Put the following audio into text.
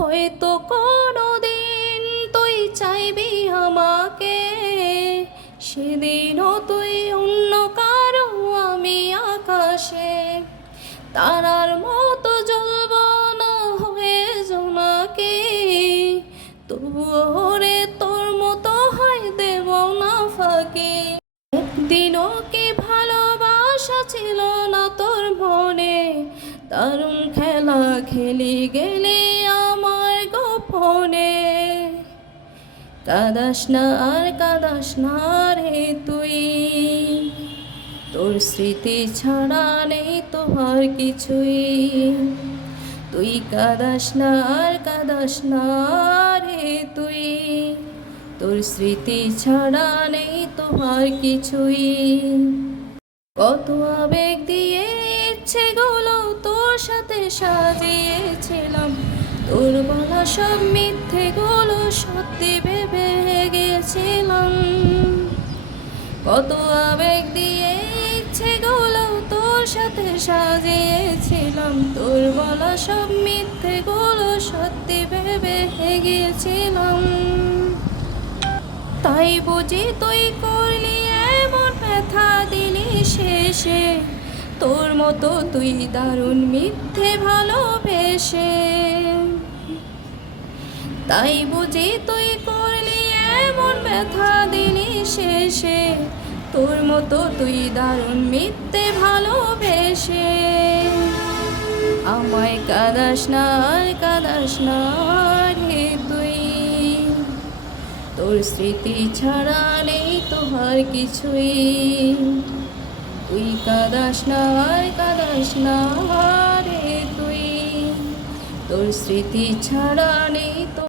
হয়তো কোনোদিন তুই চাইবি আমাকে, সেদিনও তুই অন্য কারো আমি আকাশে। তারার মতো জ্বলব না হয়ে জোনাকে, তবুও রে তোর মতো হয় দেব না ফাঁকি। একদিনও কি ভালোবাসা ছিল না তোর মনে, দারুণ খেলা খেলি গেলি আমার গোপনে। কাঁদাস না আর কাঁদাস না রে তুই, তোর স্মৃতি ছাড়া নেই তো আর কিছুই। তুই কাঁদাস না আর কাঁদাস না রে তুই, তোর স্মৃতি ছাড়া নেই তো আর কিছুই। কত আবেগ দিয়ে ইচ্ছেগুলো তোর সাথে সাজিয়েছিলাম, তোর বলা সব মিথ্যেগুলো সত্যি ভেবে গেছিলাম। কত আবেগ দিয়ে ইচ্ছেগুলো তোর সাথে সাজিয়েছিলাম, তোর বলা সব মিথ্যেগুলো সত্যি ভেবে গিয়েছিলাম। তাই বুঝি তুই করলি এমন ব্যথা দিলি শেষে, তোর মতো তুই দারুণ মিথ্যে ভালোবেসে। তাই বুঝি তুই করলি এমন ব্যথা দিলি শেষে, তোর মতো তুই দারুণ মিথ্যে ভালোবেসে। আমায় কাঁদাস না আর কাঁদাস না রে তুই, তোর স্মৃতি ছাড়া নেই তো আর কিছুই। তুই কাঁদাস না আর কাঁদাস না রে তুই, তোর স্মৃতি ছাড়া নেই তো।